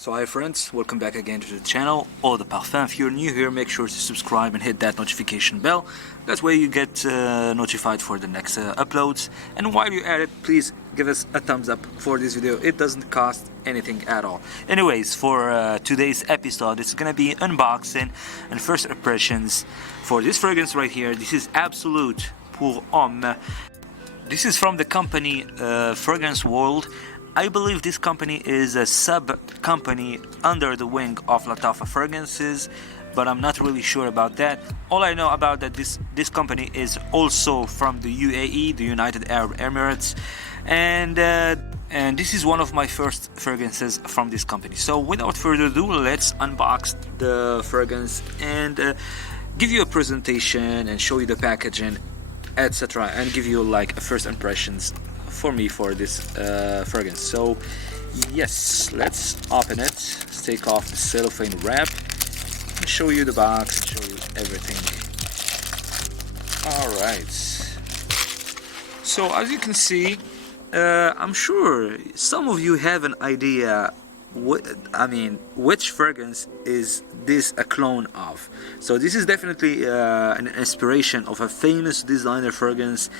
So hi friends, welcome back again to the channel Pour Homme. If you're new here, make sure to subscribe and hit that notification bell. That way you get notified for the next uploads. And while you're at it, please give us a thumbs up for this video. It doesn't cost anything at all. Anyways, for today's episode, it's gonna be unboxing and first impressions for this fragrance right here. This is Absolute Pour Homme. This is from the company Fragrance World. I believe this company is a sub-company under the wing of Latafia Fragrances, but I'm not really sure about that. All I know about that this company is also from the UAE, the United Arab Emirates, and this is one of my first fragrances from this company. So without further ado, let's unbox the fragrance and give you a presentation and show you the packaging, etc., and give you like first impressions for me for this fragrance. So yes, let's open it, take off the cellophane wrap and show you the box, show you everything. Alright, so as you can see, I'm sure some of you have an idea which fragrance is this a clone of. So this is definitely an inspiration of a famous designer fragrance,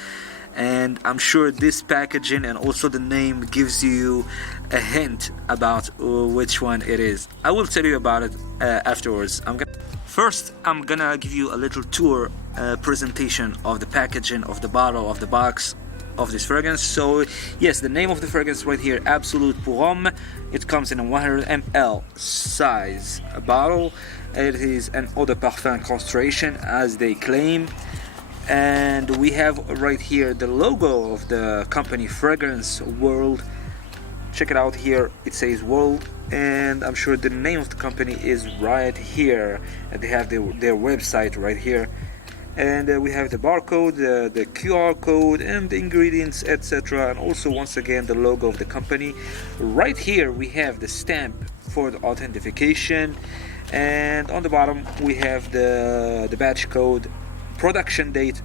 and I'm sure this packaging and also the name gives you a hint about which one it is. I will tell you about it afterwards. First, I'm gonna give you a little tour presentation of the packaging, of the bottle, of the box of this fragrance. So yes, the name of the fragrance right here, Absolute Pour Homme. It comes in a 100 ml size bottle. It is an eau de parfum concentration, as they claim. And we have right here the logo of the company Fragrance World. Check it out here, it says World, and I'm sure the name of the company is right here, and they have their website right here. And we have the barcode, the QR code, and the ingredients, etc. And also once again the logo of the company. Right here we have the stamp for the authentication, and on the bottom we have the batch code, production date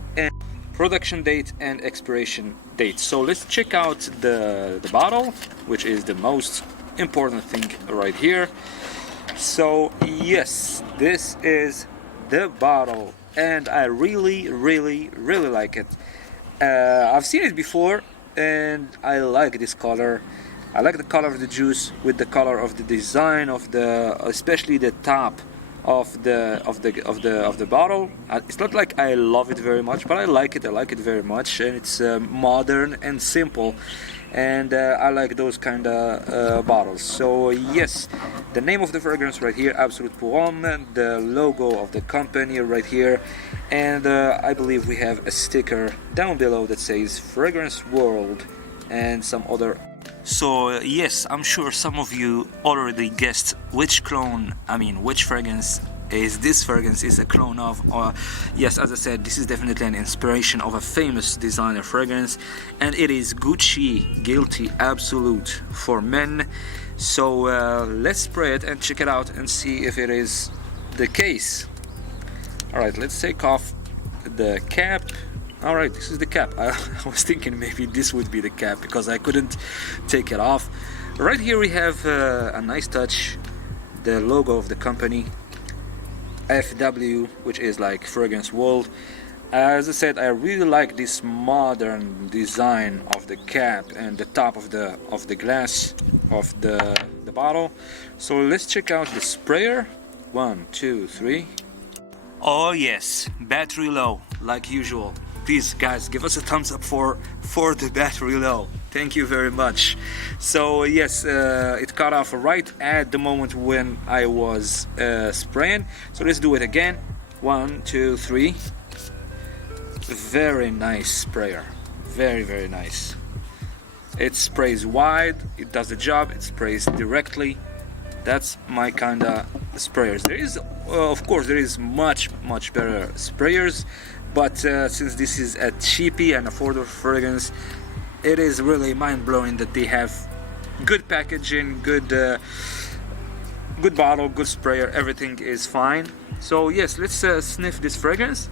and expiration date. So let's check out the bottle, which is the most important thing right here. So yes, this is the bottle, and I really like it. I've seen it before and I like this color. I like the color of the juice with the color of the design of especially the top of the bottle. It's not like I love it very much, but I like it very much, and it's modern and simple, and I like those kind of bottles. So yes, the name of the fragrance right here, Absolute Pour Homme, the logo of the company right here, and I believe we have a sticker down below that says Fragrance World and some other. So yes, I'm sure some of you already guessed which fragrance is this fragrance is a clone of. Yes, as I said, this is definitely an inspiration of a famous designer fragrance, and it is Gucci Guilty Absolute for men. So let's spray it and check it out and see if it is the case. Alright, let's take off the cap. Alright, this is the cap. I was thinking maybe this would be the cap because I couldn't take it off. Right here we have a nice touch, the logo of the company, FW, which is like Fragrance World. As I said, I really like this modern design of the cap and the top of the glass of the bottle. So let's check out the sprayer. 1, 2, 3. Oh yes, battery low like usual. Please guys, give us a thumbs up for the battery low. Thank you very much. So yes, it cut off right at the moment when I was spraying. So let's do it again. 1, 2, 3. Very nice sprayer. Very nice. It sprays wide, it does the job, it sprays directly. That's my kind of sprayers. There is, of course, there is much better sprayers, but since this is a cheapy and affordable fragrance, it is really mind-blowing that they have good packaging, good bottle, good sprayer, everything is fine. So yes, let's sniff this fragrance.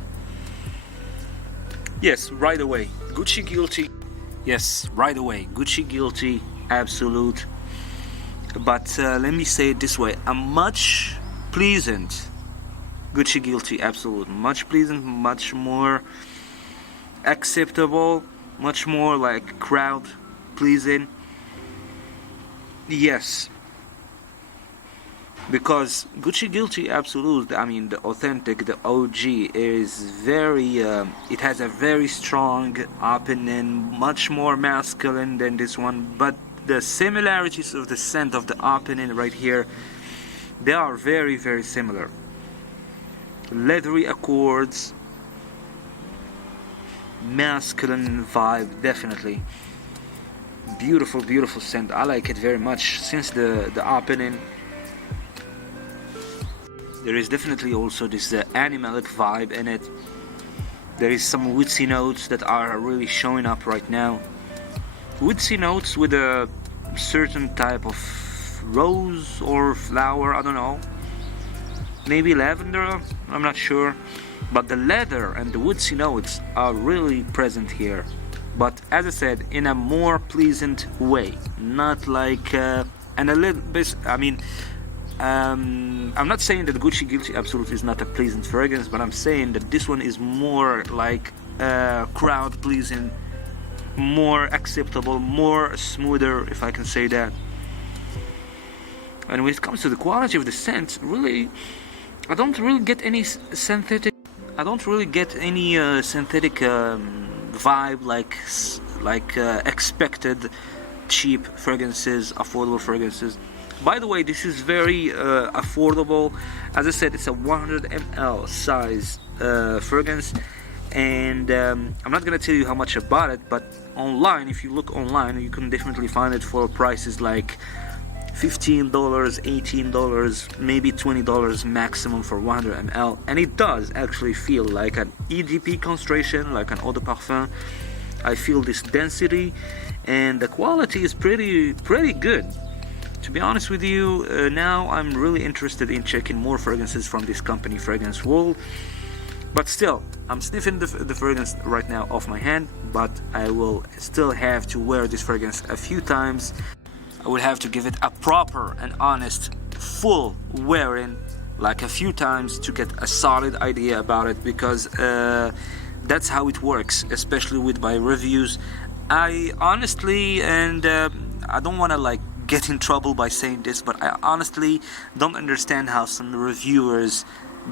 Yes, right away, Gucci Guilty. Yes, right away, Gucci Guilty Absolute. but let me say it this way: a much pleasant Gucci Guilty Absolute, much pleasant, much more acceptable, much more like crowd pleasing. Yes, because Gucci Guilty Absolute, I mean the authentic, the OG, is very it has a very strong opening, much more masculine than this one, but the similarities of the scent of the opening right here, they are very, very similar. Leathery accords, masculine vibe, definitely. Beautiful, beautiful scent. I like it very much since the opening. There is definitely also this animalic vibe in it. There is some woodsy notes that are really showing up right now. Woodsy notes with a certain type of rose or flower, I don't know. Maybe lavender, I'm not sure. But the leather and the woodsy notes are really present here. But as I said, in a more pleasant way. Not like, and a little bit, I mean, I'm not saying that Gucci Guilty Absolute is not a pleasant fragrance, but I'm saying that this one is more like crowd pleasing, more acceptable, more smoother, if I can say that. And when it comes to the quality of the scent, really, I don't really get any synthetic. I don't really get any synthetic vibe like expected cheap fragrances, affordable fragrances. By the way, this is very affordable. As I said, it's a 100 ml size fragrance, and I'm not gonna tell you how much I bought it, but online, if you look online, you can definitely find it for prices like $15, $18, maybe $20 maximum for 100 ml, and it does actually feel like an EDP concentration, like an eau de parfum. I feel this density, and the quality is pretty good. To be honest with you, now I'm really interested in checking more fragrances from this company, Fragrance World. But still, I'm sniffing the fragrance right now off my hand, but I will still have to wear this fragrance a few times. I would have to give it a proper and honest full wearing, like a few times, to get a solid idea about it, because that's how it works, especially with my reviews. I honestly, and I don't want to like get in trouble by saying this, but I honestly don't understand how some reviewers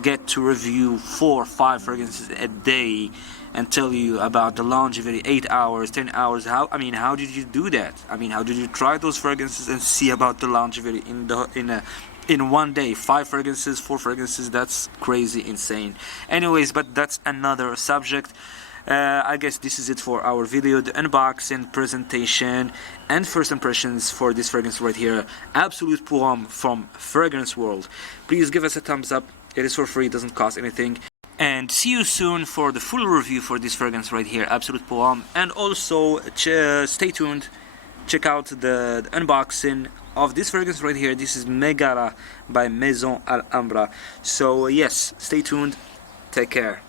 get to review 4 or 5 fragrances a day and tell you about the longevity, 8 hours, 10 hours. How did you do that? I mean, how did you try those fragrances and see about the longevity in one day? 5 fragrances, 4 fragrances, that's crazy, insane. Anyways, but that's another subject. I guess this is it for our video, the unboxing, presentation, and first impressions for this fragrance right here, Absolute Pour Homme from Fragrance World. Please give us a thumbs up. It is for free, it doesn't cost anything. And see you soon for the full review for this fragrance right here, Absolute Pour Homme. And also, stay tuned. Check out the unboxing of this fragrance right here. This is Megara by Maison Alhambra. So yes, stay tuned. Take care.